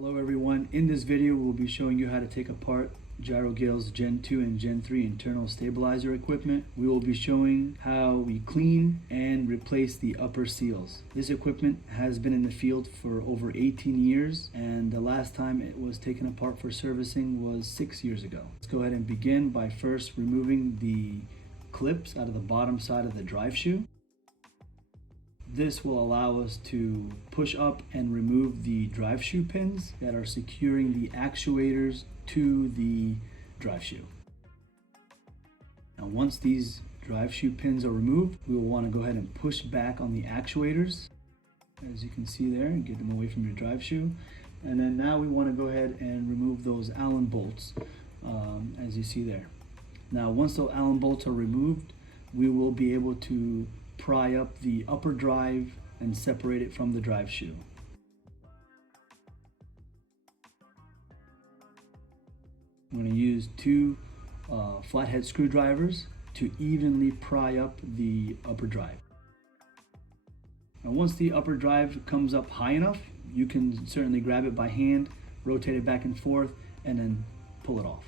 Hello everyone, in this video we'll be showing you how to take apart Gyro-Gale's Gen 2 and Gen 3 internal stabilizer equipment. We will be showing how we clean and replace the upper seals. This equipment has been in the field for over 18 years and the last time it was taken apart for servicing was 6 years ago. Let's go ahead and begin by first removing the clips out of the bottom side of the drive shoe. This will allow us to push up and remove the drive shoe pins that are securing the actuators to the drive shoe. Now once these drive shoe pins are removed, we will want to go ahead and push back on the actuators, as you can see there, and get them away from your drive shoe. And then now we want to go ahead and remove those Allen bolts, as you see there. Now once those Allen bolts are removed, we will be able to pry up the upper drive and separate it from the drive shoe. I'm going to use two flathead screwdrivers to evenly pry up the upper drive. Now once the upper drive comes up high enough, you can certainly grab it by hand, rotate it back and forth, and then pull it off.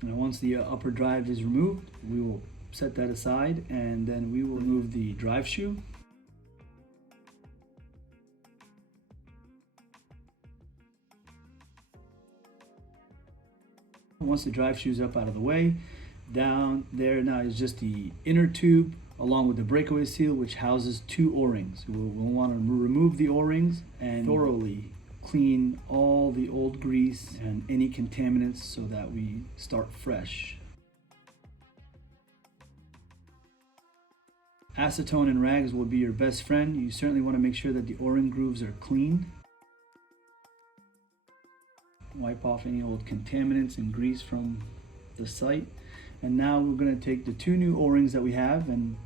Now once the upper drive is removed, we will set that aside and then we will remove the drive shoe. Once the drive shoe is up out of the way, down there now is just the inner tube along with the breakaway seal, which houses two O-rings. We'll want to remove the O-rings and thoroughly clean all the old grease and any contaminants so that we start fresh. Acetone and rags will be your best friend. You certainly want to make sure that the O-ring grooves are clean. Wipe off any old contaminants and grease from the site. And now we're going to take the two new O-rings that we have and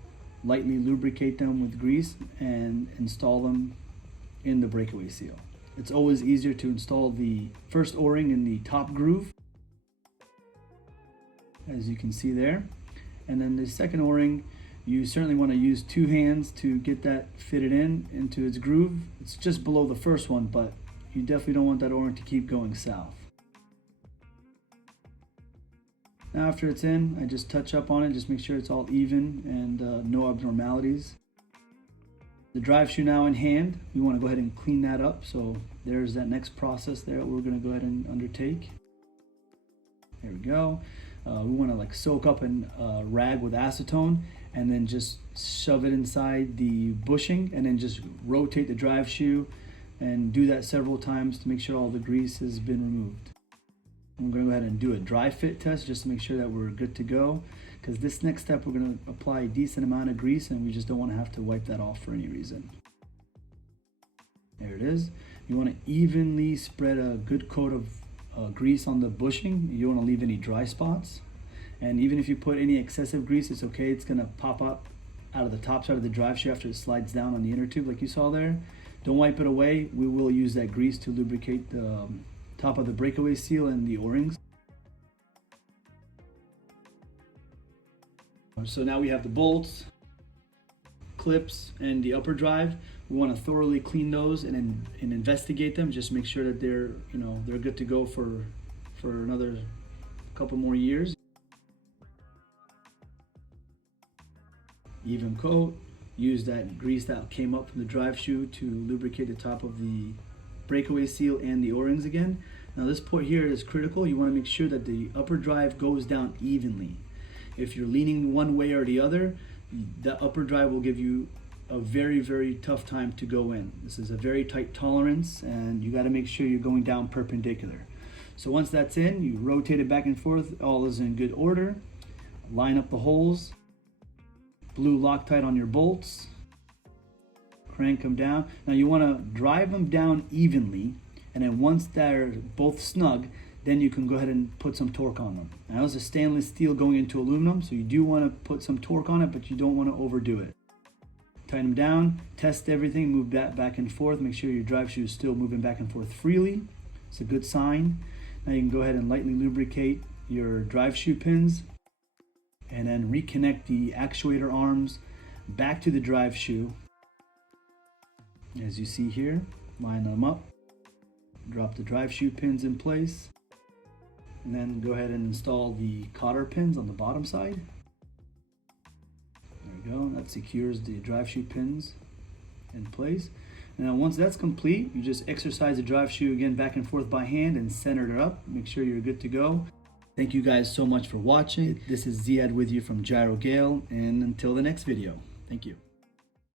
lightly lubricate them with grease and install them in the breakaway seal. It's always easier to install the first O-ring in the top groove, as you can see there. And then the second O-ring, you certainly want to use two hands to get that fitted into its groove. It's just below the first one, but you definitely don't want that O-ring to keep going south. Now after it's in, I just touch up on it, just make sure it's all even and no abnormalities. The drive shoe now in hand, we want to go ahead and clean that up. So there's that next process there that we're going to go ahead and undertake. There we go. We want to soak up a rag with acetone and then just shove it inside the bushing and then just rotate the drive shoe and do that several times to make sure all the grease has been removed. I'm going to go ahead and do a dry fit test just to make sure that we're good to go, because this next step we're going to apply a decent amount of grease and we just don't want to have to wipe that off for any reason. There it is. You want to evenly spread a good coat of grease on the bushing. You don't want to leave any dry spots. And even if you put any excessive grease, it's okay. It's going to pop up out of the top side of the drive shaft after it slides down on the inner tube like you saw there. Don't wipe it away. We will use that grease to lubricate the top of the breakaway seal and the O-rings. So now we have the bolts, clips, and the upper drive. We want to thoroughly clean those and investigate them. Just make sure that they're good to go for another couple more years. Even coat. Use that grease that came up from the drive shoe to lubricate the top of the breakaway seal and the O-rings again. Now this point here is critical. You want to make sure that the upper drive goes down evenly. If you're leaning one way or the other, the upper drive will give you a very, very tough time to go in. This is a very tight tolerance and you got to make sure you're going down perpendicular. So once that's in, you rotate it back and forth. All is in good order. Line up the holes. Blue Loctite on your bolts. Crank them down. Now you want to drive them down evenly, and then once they're both snug, then you can go ahead and put some torque on them. Now this is stainless steel going into aluminum, so you do want to put some torque on it, but you don't want to overdo it. Tighten them down, test everything, move that back and forth, make sure your drive shoe is still moving back and forth freely. It's a good sign. Now you can go ahead and lightly lubricate your drive shoe pins and then reconnect the actuator arms back to the drive shoe. As you see here, line them up, drop the drive shoe pins in place, and then go ahead and install the cotter pins on the bottom side. There we go, that secures the drive shoe pins in place. And then once that's complete, you just exercise the drive shoe again back and forth by hand and center it up. Make sure you're good to go. Thank you guys so much for watching. This is Ziad with you from Gyro-Gale, and until the next video, thank you.